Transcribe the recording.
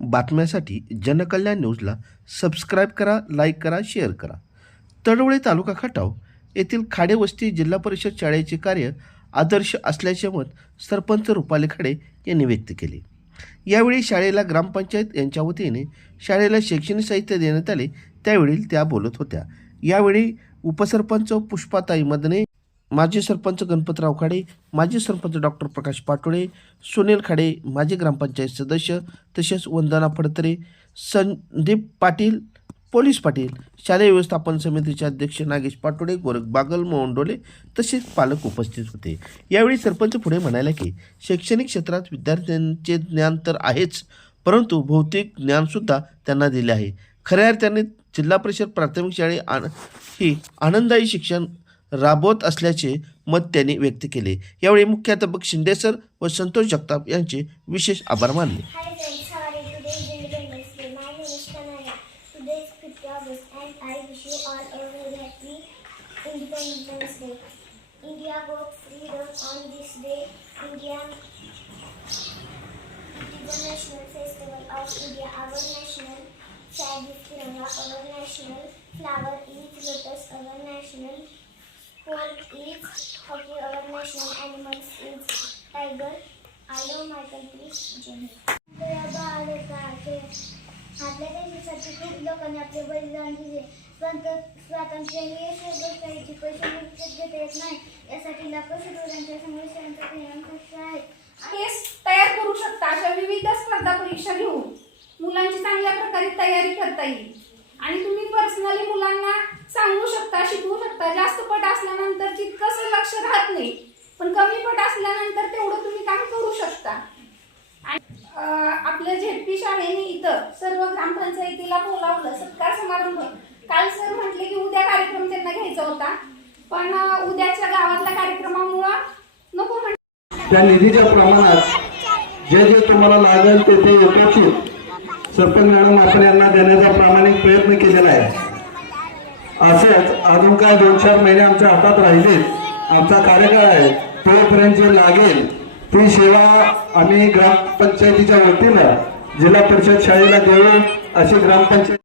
बातम्यासाठी जनकल्याण न्यूजला सबस्क्राईब करा लाईक करा शेअर करा. तडवळे तालुका खटाव येथील खाडेवस्ती जिल्हा परिषद शाळेचे कार्य आदर्श असल्याचे मत सरपंच रुपाली खाडे यांनी व्यक्त केले. यावेळी शाळेला ग्रामपंचायत यांच्या वतीने शाळेला शैक्षणिक साहित्य देण्यात आले त्यावेळी त्या बोलत होत्या. यावेळी उपसरपंच पुष्पाताई मदने माजी सरपंच गणपतराव खाडे माजी सरपंच डॉक्टर प्रकाश पाटोळे सुनील खाडे माजी ग्रामपंचायत सदस्य तसेच वंदना फडतरे संदीप पाटील पोलीस पाटील शालेय व्यवस्थापन समितीचे अध्यक्ष नागेश पाटोडे गोरख बागल मोहन डोले तसेच पालक उपस्थित होते. यावेळी सरपंच पुढे म्हणाले की शैक्षणिक क्षेत्रात विद्यार्थ्यांचे ज्ञान तर आहेच परंतु भौतिक ज्ञानसुद्धा त्यांना दिले आहे. खऱ्या अर्थाने जिल्हा परिषद प्राथमिक शाळे आण ही आनंददायी शिक्षण राबवत असल्याचे मत त्यांनी व्यक्त केले. यावेळी मुख्याध्यापक शिंदेसर व संतोष जगताप यांचे विशेष आभार मानले. Sport is hockey. Our national animals is tiger. I love Michael. Please join. आपल्या देशासाठी खूप लोकांनी आपले बलिदान दिले पण स्वातंत्र्य ही पैसे विकत घेता येत नाही यासाठी लाखो शेतकऱ्यांच्या समस्यांचा परिणाम कष्ट आहे केस तयार करू शकता अशा विविध स्पर्धा परीक्षा घेऊन मुलांची चांगल्या प्रकारे तयारी करता येईल आणि तुम्ही पर्सनली मुलांना शकता जास्त पट असल्यानंतर तितकंसं लक्ष राहत नाही. पण कमी पट असल्यानंतर तेवढं तुम्ही काम करू शकता. आणि आपल्या झेडपी शाळेने इथं सर्व ग्रामपंचायतीला बोलावलं सत्कार समारंभ. काल सर म्हटले की उद्या कार्यक्रम त्यांना घ्यायचा होता. पण उद्याच्या गावातल्या कार्यक्रमामुळं नको म्हणजे त्या निधीच्या प्रमाणात जे जे तुम्हाला लागेल ते ते सरपंच मॅडम आपण यांना देण्याचा प्रामाणिक प्रयत्न केलेला आहे. असंच अजून काय दोन चार महिने आमच्या हातात राहिलेत. आमचा कार्यकाळ आहे. तोपर्यंत जे लागेल ती सेवा आम्ही ग्रामपंचायतीच्या वतीनं जिल्हा परिषद शाळेला देऊ अशी ग्रामपंचायत